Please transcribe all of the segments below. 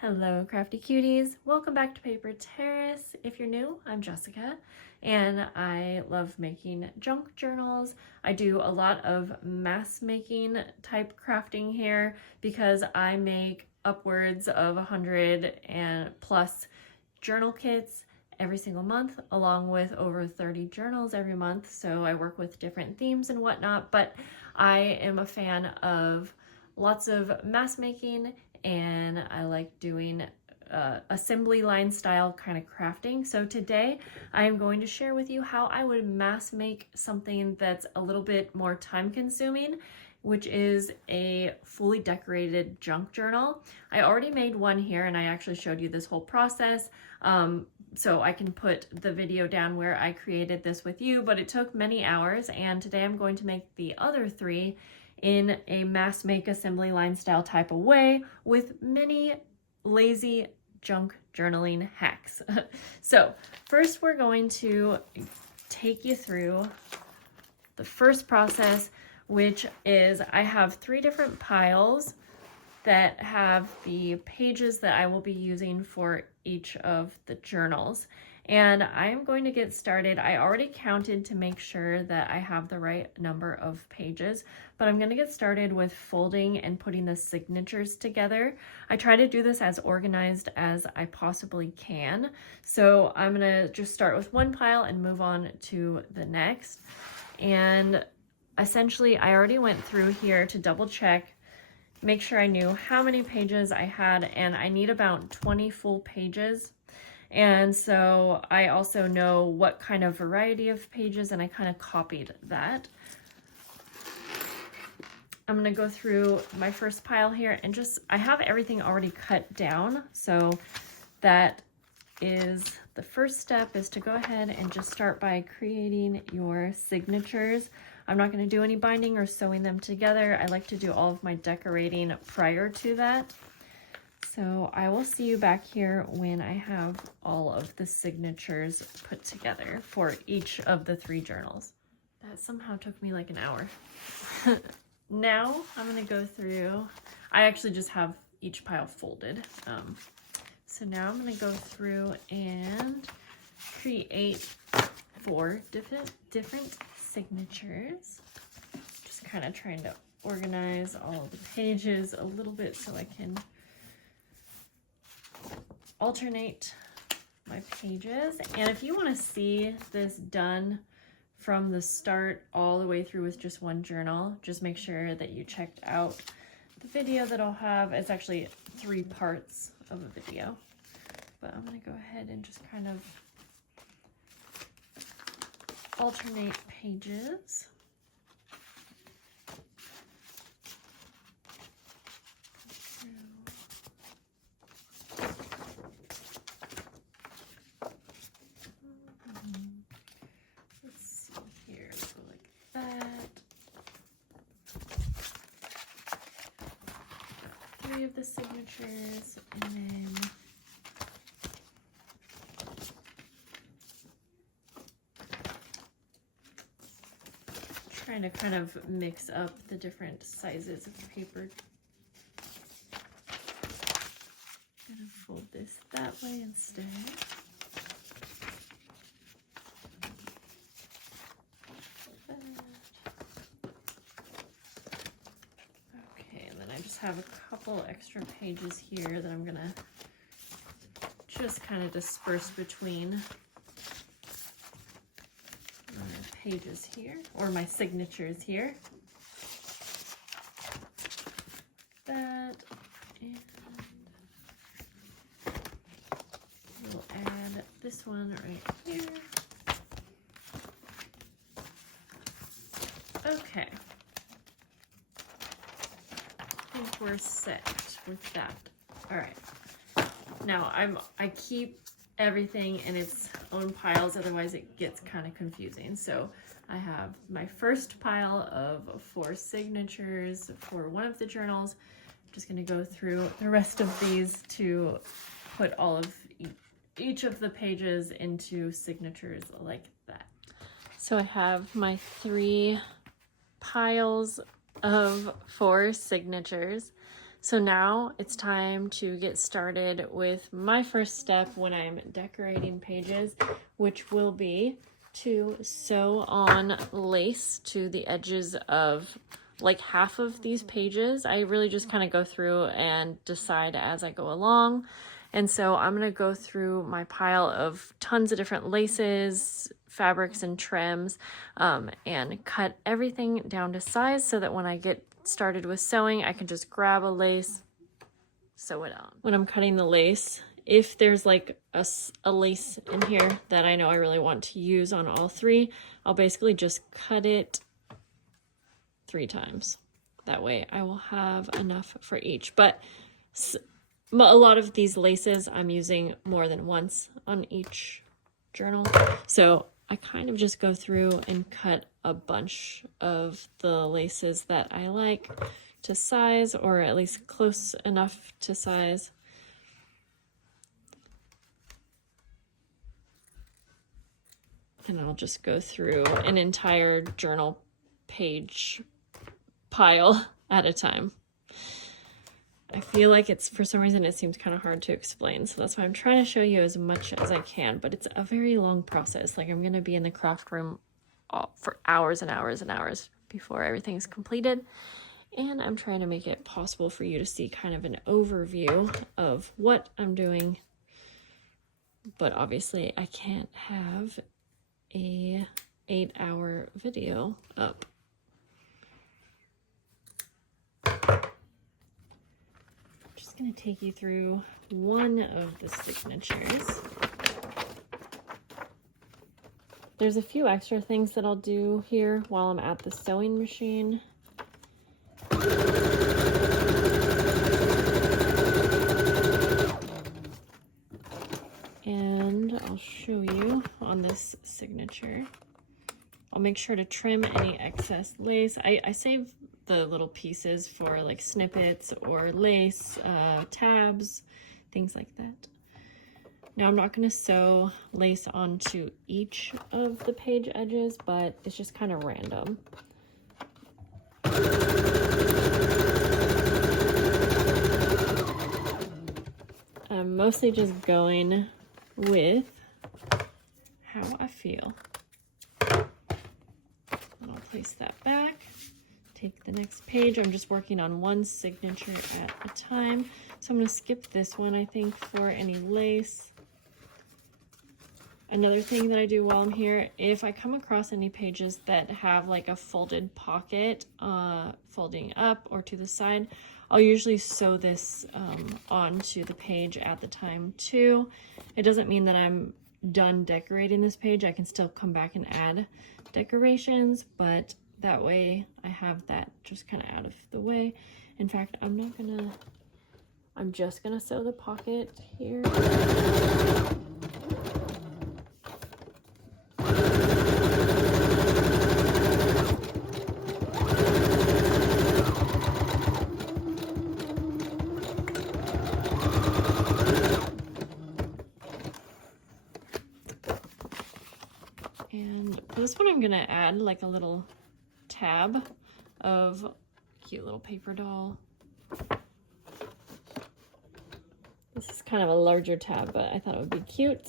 Hello crafty cuties, welcome back to Paper Terrace. If you're new, I'm Jessica and I love making junk journals. I do a lot of mass making type crafting here because I make upwards of 100 and plus journal kits every single month, along with over 30 journals every month. So I work with different themes and whatnot, but I am a fan of lots of mass making and I like doing assembly line style kind of crafting. So today I am going to share with you how I would mass make something that's a little bit more time consuming, which is a fully decorated junk journal. I already made one here and I actually showed you this whole process. So I can put the video down where I created this with you, but it took many hours, and today I'm going to make the other three in a mass make assembly line style type of way with many lazy junk journaling hacks. So first we're going to take you through the first process, which is I have 3 different piles that have the pages that I will be using for each of the journals. And I'm going to get started. I already counted to make sure that I have the right number of pages, but I'm going to get started with folding and putting the signatures together. I try to do this as organized as I possibly can. So I'm going to just start with one pile and move on to the next. And essentially, I already went through here to double check, make sure I knew how many pages I had, and I need about 20 full pages. And so I also know what kind of variety of pages, and I kind of copied that. I'm going to go through my first pile here and I have everything already cut down. So that is the first step, is to go ahead and just start by creating your signatures. I'm not going to do any binding or sewing them together. I like to do all of my decorating prior to that. So I will see you back here when I have all of the signatures put together for each of the 3 journals. That somehow took me like an hour. Now I'm going to go through, I actually just have each pile folded. So now I'm going to go through and create 4 different signatures. Just kind of trying to organize all of the pages a little bit so I can alternate my pages. And if you want to see this done from the start all the way through with just one journal, just make sure that you checked out the video that I'll have. It's actually 3 parts of a video, but I'm going to go ahead and just kind of alternate pages. Let's see here, go like that. 3 of the signatures, and then trying to kind of mix up the different sizes of paper. I'm gonna fold this that way instead. Okay, and then I just have a couple extra pages here that I'm gonna just kind of disperse between pages here, or my signatures here. That, and we'll add this one right here. Okay. I think we're set with that. All right. Now I keep everything in its own piles, otherwise it gets kind of confusing. So I have my first pile of 4 signatures for one of the journals. I'm just going to go through the rest of these to put all of each of the pages into signatures like that. So I have my 3 piles of 4 signatures. So now it's time to get started with my first step when I'm decorating pages, which will be to sew on lace to the edges of like half of these pages. I really just kind of go through and decide as I go along. And so I'm going to go through my pile of tons of different laces, fabrics, and trims, and cut everything down to size so that when I get started with sewing, I can just grab a lace, sew it on. When I'm cutting the lace, if there's like a lace in here that I know I really want to use on all three, I'll basically just cut it 3 times. That way I will have enough for each. But a lot of these laces I'm using more than once on each journal. So I kind of just go through and cut a bunch of the laces that I like to size, or at least close enough to size. And I'll just go through an entire journal page pile at a time. I feel like it's, for some reason, it seems kind of hard to explain. So that's why I'm trying to show you as much as I can, but it's a very long process. Like, I'm going to be in the craft room for hours and hours and hours before everything's completed. And I'm trying to make it possible for you to see kind of an overview of what I'm doing. But obviously I can't have a 8-hour video up. Going to take you through one of the signatures. There's a few extra things that I'll do here while I'm at the sewing machine. And I'll show you on this signature. I'll make sure to trim any excess lace. I save the little pieces for like snippets or lace, tabs, things like that. Now I'm not going to sew lace onto each of the page edges, but it's just kind of random. I'm mostly just going with how I feel. And I'll place that back. Take the next page. I'm just working on one signature at a time. So I'm going to skip this one, I think, for any lace. Another thing that I do while I'm here, if I come across any pages that have like a folded pocket, folding up or to the side, I'll usually sew this onto the page at the time too. It doesn't mean that I'm done decorating this page. I can still come back and add decorations, but that way I have that just kind of out of the way. In fact, I'm just gonna sew the pocket here. And this one I'm gonna add like a little tab of cute little paper doll. This is kind of a larger tab, but I thought it would be cute.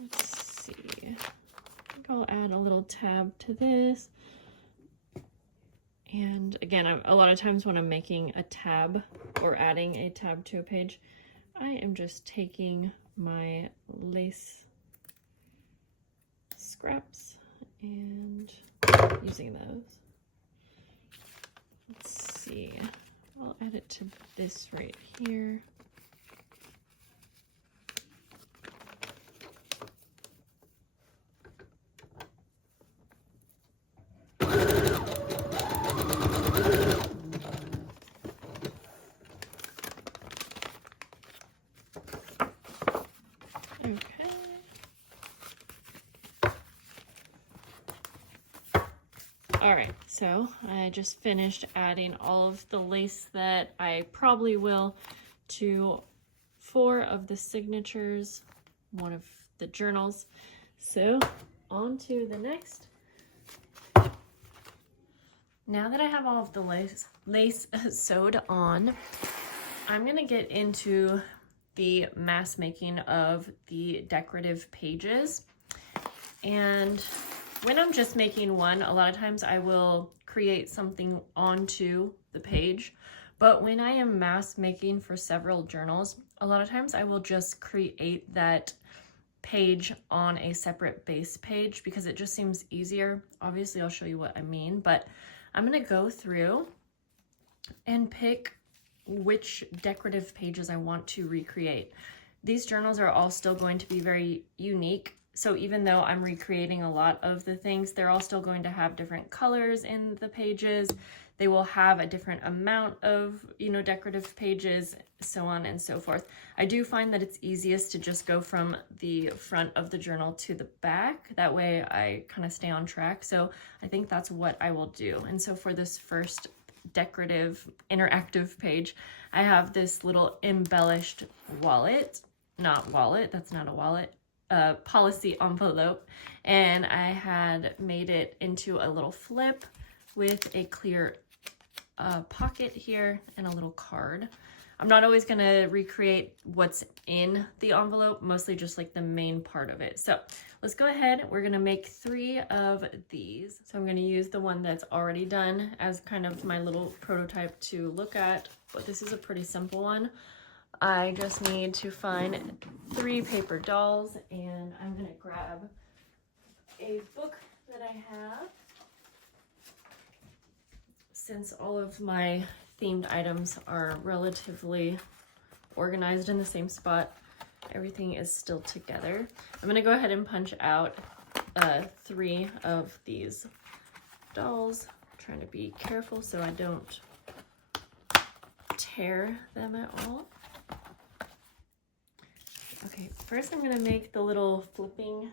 Let's see. I think I'll add a little tab to this. And again, a lot of times when I'm making a tab or adding a tab to a page, I am just taking my lace scraps and using those. Let's see, I'll add it to this right here. All right, so I just finished adding all of the lace that I probably will to 4 of the signatures. one of the journals. So on to the next. Now that I have all of the lace sewed on, I'm gonna get into the mass making of the decorative pages. And when I'm just making one, a lot of times I will create something onto the page. But when I am mass making for several journals, a lot of times I will just create that page on a separate base page because it just seems easier. Obviously, I'll show you what I mean, but I'm gonna go through and pick which decorative pages I want to recreate. These journals are all still going to be very unique. So even though I'm recreating a lot of the things, they're all still going to have different colors in the pages. They will have a different amount of, decorative pages, so on and so forth. I do find that it's easiest to just go from the front of the journal to the back. That way I kind of stay on track. So I think that's what I will do. And so for this first decorative interactive page, I have this little embellished wallet, that's not a wallet, policy envelope, and I had made it into a little flip with a clear pocket here and a little card. I'm not always going to recreate what's in the envelope, mostly just like the main part of it. So let's go ahead. We're going to make 3 of these. So I'm going to use the one that's already done as kind of my little prototype to look at, but this is a pretty simple one. I just need to find 3 paper dolls, and I'm going to grab a book that I have. Since all of my themed items are relatively organized in the same spot, everything is still together. I'm going to go ahead and punch out 3 of these dolls. I'm trying to be careful so I don't tear them at all. Okay, first I'm going to make the little flipping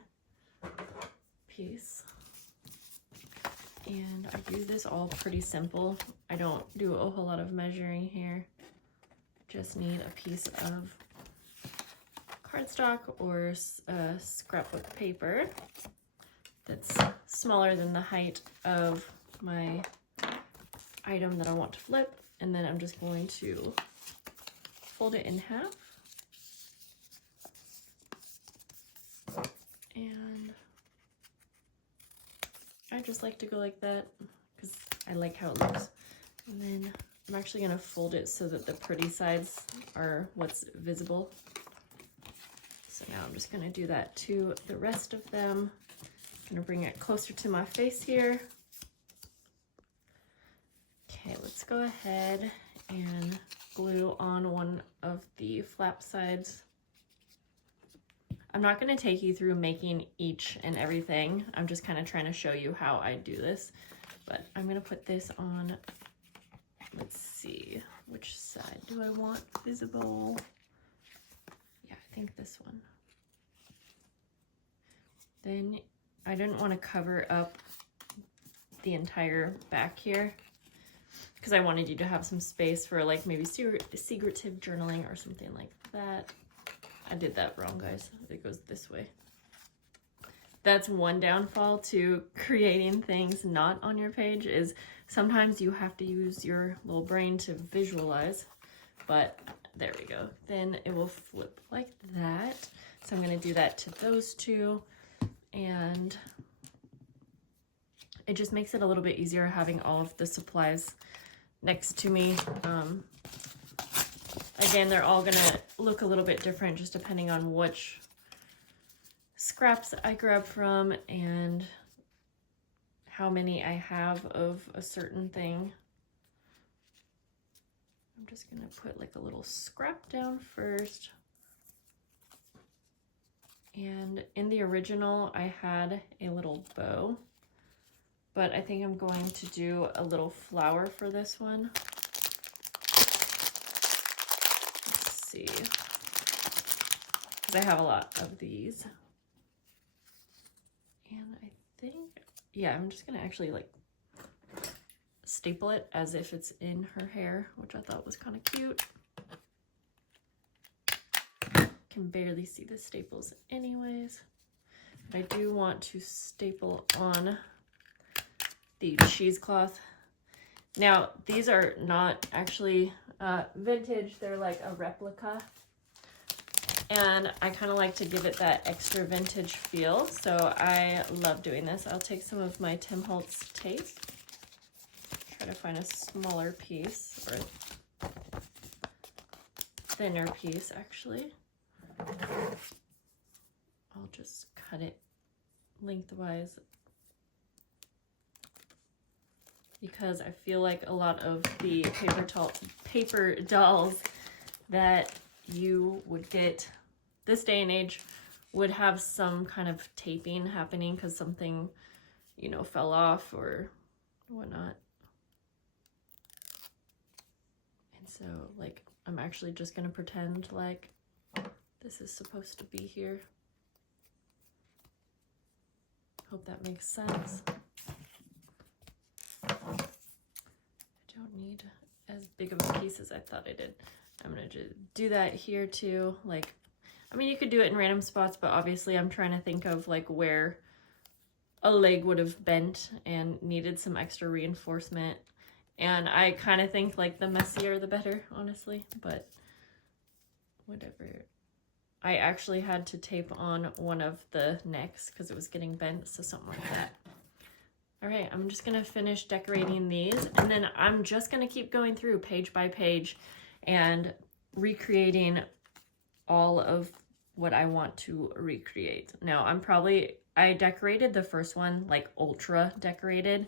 piece. And I do this all pretty simple. I don't do a whole lot of measuring here. Just need a piece of cardstock or scrapbook paper that's smaller than the height of my item that I want to flip. And then I'm just going to fold it in half. And I just like to go like that because I like how it looks. And then I'm actually going to fold it so that the pretty sides are what's visible. So now I'm just going to do that to the rest of them. I'm going to bring it closer to my face here. Okay, let's go ahead and glue on one of the flap sides. I'm not going to take you through making each and everything. I'm just kind of trying to show you how I do this. But I'm going to put this on, let's see, which side do I want visible? Yeah, I think this one. Then I didn't want to cover up the entire back here because I wanted you to have some space for like maybe secretive journaling or something like that. I did that wrong, guys. It goes this way. That's one downfall to creating things not on your page is sometimes you have to use your little brain to visualize, but there we go. Then it will flip like that. So I'm going to do that to those 2, and it just makes it a little bit easier having all of the supplies next to me. Again, they're all gonna look a little bit different just depending on which scraps I grab from and how many I have of a certain thing. I'm just gonna put like a little scrap down first. And in the original, I had a little bow, but I think I'm going to do a little flower for this one. See, because I have a lot of these, and I think, yeah, I'm just gonna actually like staple it as if it's in her hair, which I thought was kind of cute. can barely see the staples anyways. But I do want to staple on the cheesecloth. Now, these are not actually vintage, they're like a replica. And I kind of like to give it that extra vintage feel, so I love doing this. I'll take some of my Tim Holtz tape, try to find a smaller piece, or thinner piece actually. I'll just cut it lengthwise because I feel like a lot of the paper dolls that you would get this day and age would have some kind of taping happening because something, you know, fell off or whatnot. And so, like, I'm actually just gonna pretend like this is supposed to be here. Hope that makes sense. I don't need as big of a piece as I thought I did. I'm gonna just do that here too. Like, I mean, you could do it in random spots, but obviously I'm trying to think of like where a leg would have bent and needed some extra reinforcement. And I kind of think like the messier the better, honestly, but whatever. I actually had to tape on one of the necks because it was getting bent, so something like that. All right, I'm just gonna finish decorating these, and then I'm just gonna keep going through page by page and recreating all of what I want to recreate. Now, I decorated the first one like ultra decorated.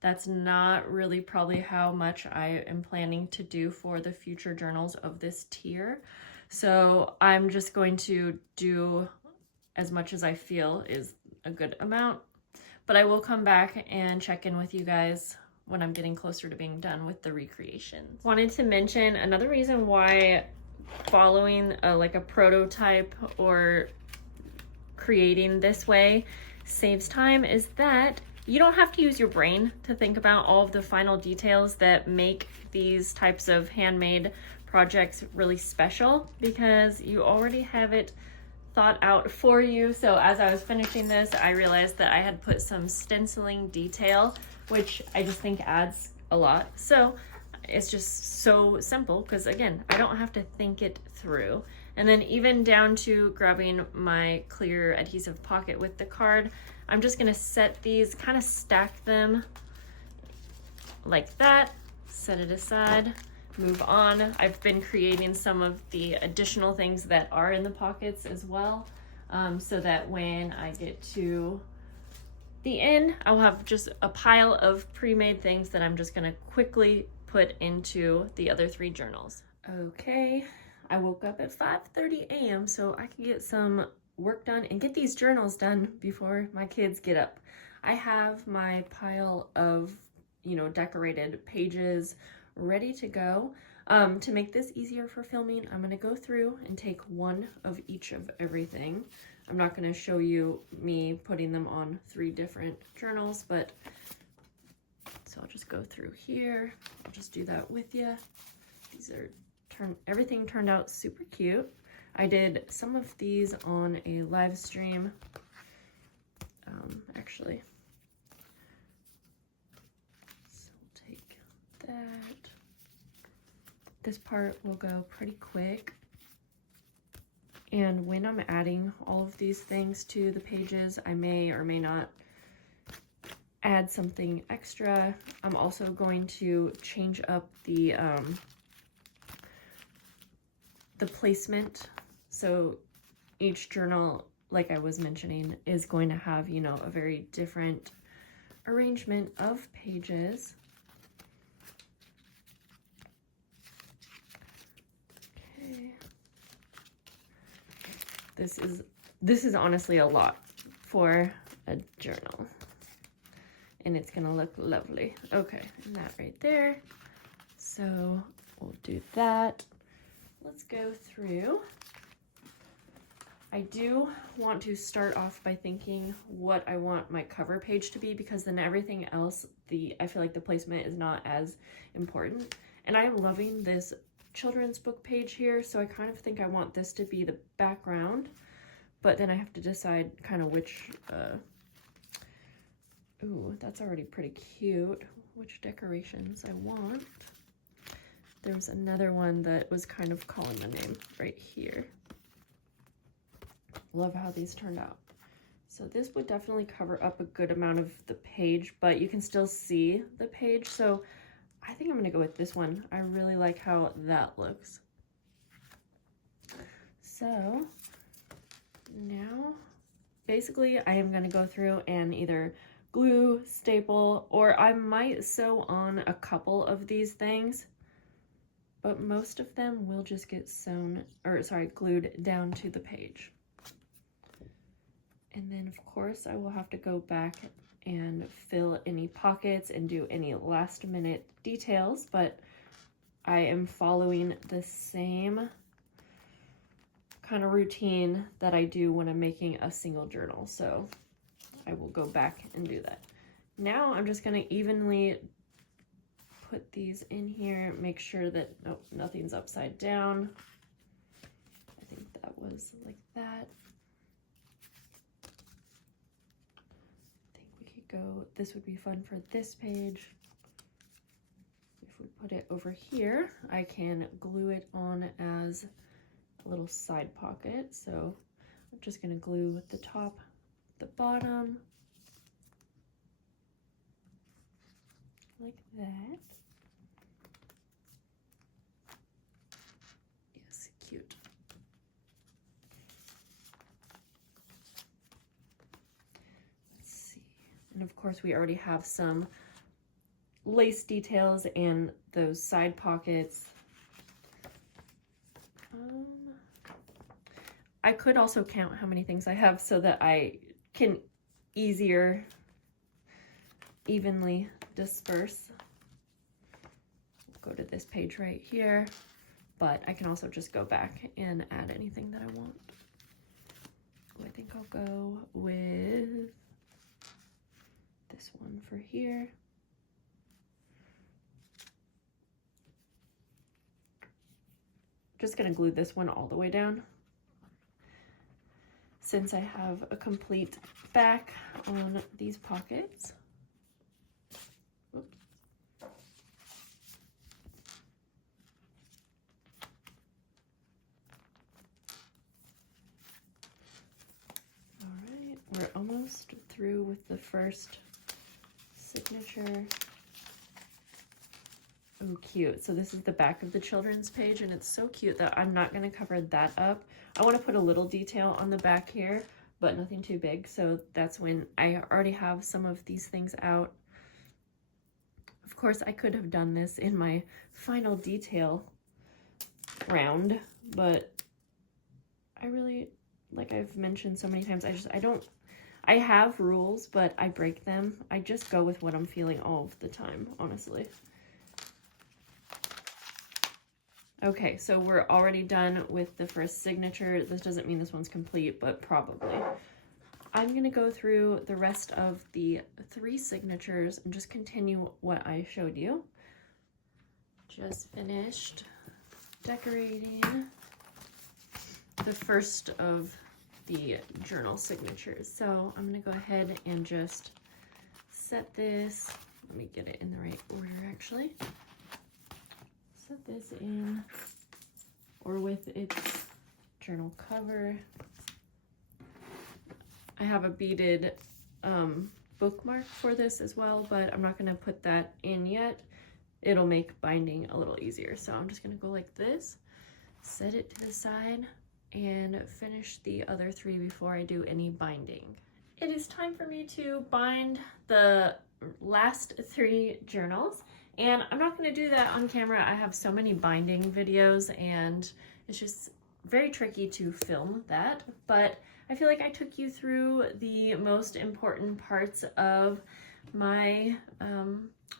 That's not really probably how much I am planning to do for the future journals of this tier. So I'm just going to do as much as I feel is a good amount, but I will come back and check in with you guys when I'm getting closer to being done with the recreations. Wanted to mention another reason why following like a prototype or creating this way saves time is that you don't have to use your brain to think about all of the final details that make these types of handmade projects really special, because you already have it thought out for you. So as I was finishing this, I realized that I had put some stenciling detail, which I just think adds a lot. So it's just so simple because, again, I don't have to think it through. And then even down to grabbing my clear adhesive pocket with the card, I'm just gonna set these, kind of stack them like that, set it aside, move on. I've been creating some of the additional things that are in the pockets as well, so that when I get to the end, I'll have just a pile of pre-made things that I'm just gonna quickly put into the other 3 journals. Okay, I woke up at 5:30 a.m. so I can get some work done and get these journals done before my kids get up. I have my pile of, you know, decorated pages ready to go. To make this easier for filming, I'm gonna go through and take one of each of everything. I'm not gonna show you me putting them on 3 different journals, but so I'll just go through here. I'll just do that with you. These are everything turned out super cute. I did some of these on a live stream, actually. So we'll take that. This part will go pretty quick. And when I'm adding all of these things to the pages, I may or may not add something extra. I'm also going to change up the placement. So each journal, like I was mentioning, is going to have, you know, a very different arrangement of pages. Okay. This is honestly a lot for a journal, and it's gonna look lovely. Okay, and that right there. So we'll do that. Let's go through. I do want to start off by thinking what I want my cover page to be, because then everything else, I feel like the placement is not as important. And I'm loving this children's book page here, so I kind of think I want this to be the background, but then I have to decide kind of which, ooh, that's already pretty cute, which decorations I want. There's another one that was kind of calling the name right here. Love how these turned out. So this would definitely cover up a good amount of the page, but you can still see the page. So I think I'm gonna go with this one. I really like how that looks. So now, basically I am gonna go through and either glue, staple, or I might sew on a couple of these things, but most of them will just get glued down to the page. And then of course I will have to go back and fill any pockets and do any last minute details, but I am following the same kind of routine that I do when I'm making a single journal. So I will go back and do that. Now I'm just gonna evenly put these in here, make sure that nothing's upside down. I think that was like that. Go, this would be fun for this page. If we put it over here, I can glue it on as a little side pocket. So I'm just gonna glue the top, the bottom, like that. Yes, cute. And of course we already have some lace details and those side pockets. I could also count how many things I have so that I can evenly disperse. Go to this page right here, but I can also just go back and add anything that I want. I think I'll go with this one for here. Just gonna glue this one all the way down since I have a complete back on these pockets. Oops. All right, we're almost through with the first signature. Oh, cute. So this is the back of the children's page, and it's so cute that I'm not going to cover that up. I want to put a little detail on the back here, but nothing too big. So that's when I already have some of these things out. Of course, I could have done this in my final detail round, but I really, like I've mentioned so many times, I have rules, but I break them. I just go with what I'm feeling all of the time, honestly. Okay, so we're already done with the first signature. This doesn't mean this one's complete, but probably. I'm gonna go through the rest of the 3 signatures and just continue what I showed you. Just finished decorating the first of the journal signatures. So I'm gonna go ahead and just set this. Let me get it in the right order actually. Set this in, or with its journal cover. I have a beaded bookmark for this as well, but I'm not gonna put that in yet. It'll make binding a little easier. So I'm just gonna go like this, set it to the side, and finish the other 3 before I do any binding. It is time for me to bind the last 3 journals, and I'm not going to do that on camera. I have so many binding videos and it's just very tricky to film that, but I feel like I took you through the most important parts of my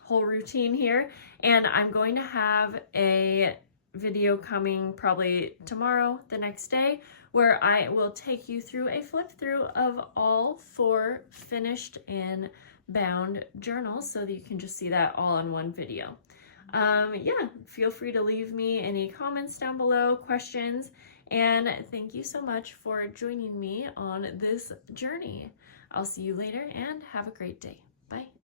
whole routine here, and I'm going to have a video coming probably tomorrow, the next day, where I will take you through a flip through of all 4 finished and bound journals so that you can just see that all in one video. yeah, feel free to leave me any comments down below, questions, and thank you so much for joining me on this journey. I'll see you later and have a great day.